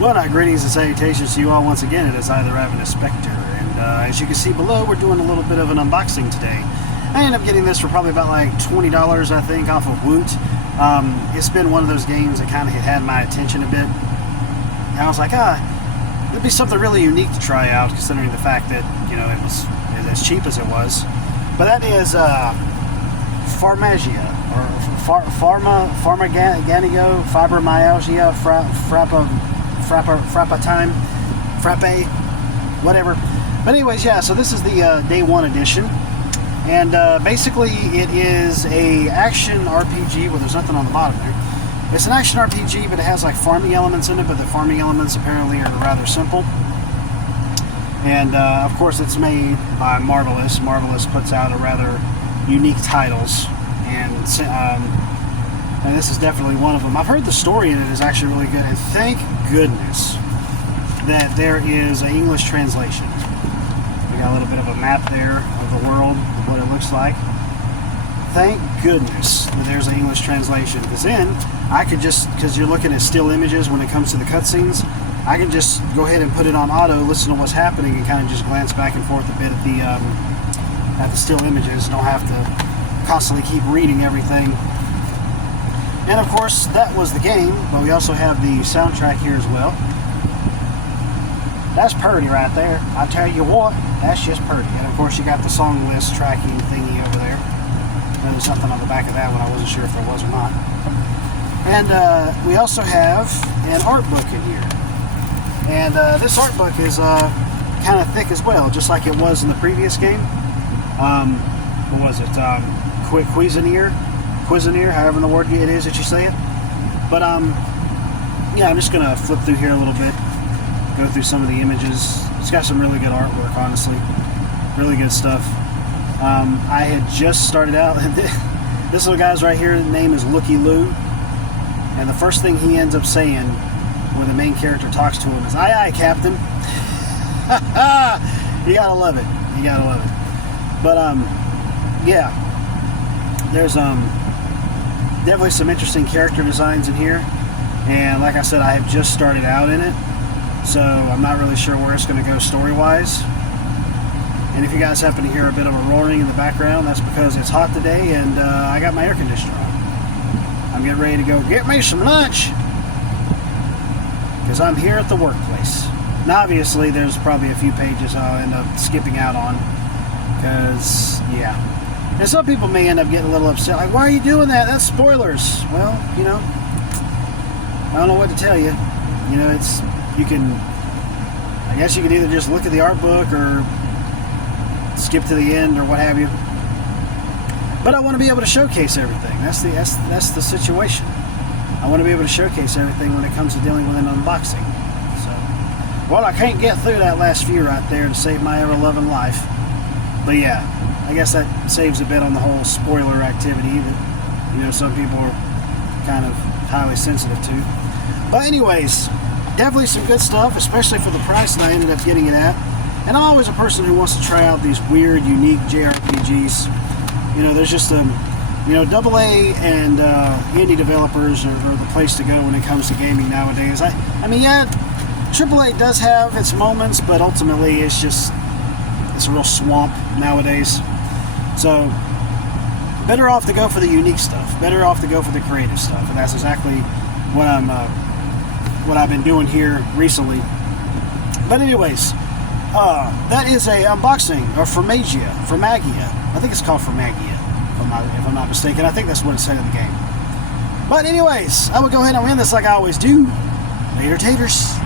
Well, greetings and salutations to you all once again. It is I, the Ravenous Spectre, and as you can see below, we're doing a little bit of an unboxing today. I ended up getting this for probably about like $20, I think, off of Woot. It's been one of those games that kind of had my attention a bit. And I was like, it'd be something really unique to try out, considering the fact that, you know, it was as cheap as it was. But that is Farmagia, or Farmagia, Fibromyalgia, Frappe, whatever. But anyways, yeah, so this is the Day 1 edition. And basically it is a action RPG. Well, there's nothing on the bottom there. It's an action RPG, but it has like farming elements in it, but the farming elements apparently are rather simple. And of course it's made by Marvelous. Marvelous puts out a rather unique titles, and this is definitely one of them. I've heard the story in it is actually really good, and thank goodness that there is an English translation. We got a little bit of a map there of the world, of what it looks like. Thank goodness that there's an English translation, because then I could just, because you're looking at still images when it comes to the cutscenes, I can just go ahead and put it on auto, listen to what's happening, and kind of just glance back and forth a bit at the still images. Don't have to constantly keep reading everything. And of course, that was the game, but we also have the soundtrack here as well. That's purty right there. I tell you what, that's just purty. And of course, you got the song list tracking thingy over there. And there's something on the back of that one. I wasn't sure if there was or not. And we also have an art book in here. And this art book is kind of thick as well, just like it was in the previous game. What was it? Cuisinier, however in the word it is that you say it. But yeah, I'm just gonna flip through here a little bit, go through some of the images. It's got some really good artwork, honestly, really good stuff. I had just started out. This little guy's right here. His name is Looky Loo, and the first thing he ends up saying when the main character talks to him is "Aye, aye, Captain." You gotta love it. You gotta love it. But yeah, there's definitely some interesting character designs in here, and like I said, I have just started out in it, so I'm not really sure where it's going to go story-wise. And if you guys happen to hear a bit of a roaring in the background, that's because it's hot today, and I got my air conditioner on. I'm getting ready to go get me some lunch, because I'm here at the workplace. Now, obviously, there's probably a few pages I'll end up skipping out on, because, yeah. And some people may end up getting a little upset, like, why are you doing that? That's spoilers. Well, you know, I don't know what to tell you. You know, I guess you could either just look at the art book or skip to the end or what have you. But I want to be able to showcase everything. That's the situation. I want to be able to showcase everything when it comes to dealing with an unboxing. So, well, I can't get through that last few right there to save my ever-loving life. But yeah, I guess that saves a bit on the whole spoiler activity that, you know, some people are kind of highly sensitive to. But anyways, definitely some good stuff, especially for the price that I ended up getting it at. And I'm always a person who wants to try out these weird, unique JRPGs. You know, there's just you know, AA and indie developers are the place to go when it comes to gaming nowadays. I mean, yeah, AAA does have its moments, but ultimately it's a real swamp nowadays. So, better off to go for the unique stuff. Better off to go for the creative stuff, and that's exactly what I've been doing here recently. But anyways, that is a unboxing of Farmagia. I think it's called Farmagia, if I'm not mistaken. I think that's what it said in the game. But anyways, I will go ahead and end this like I always do. Later, taters.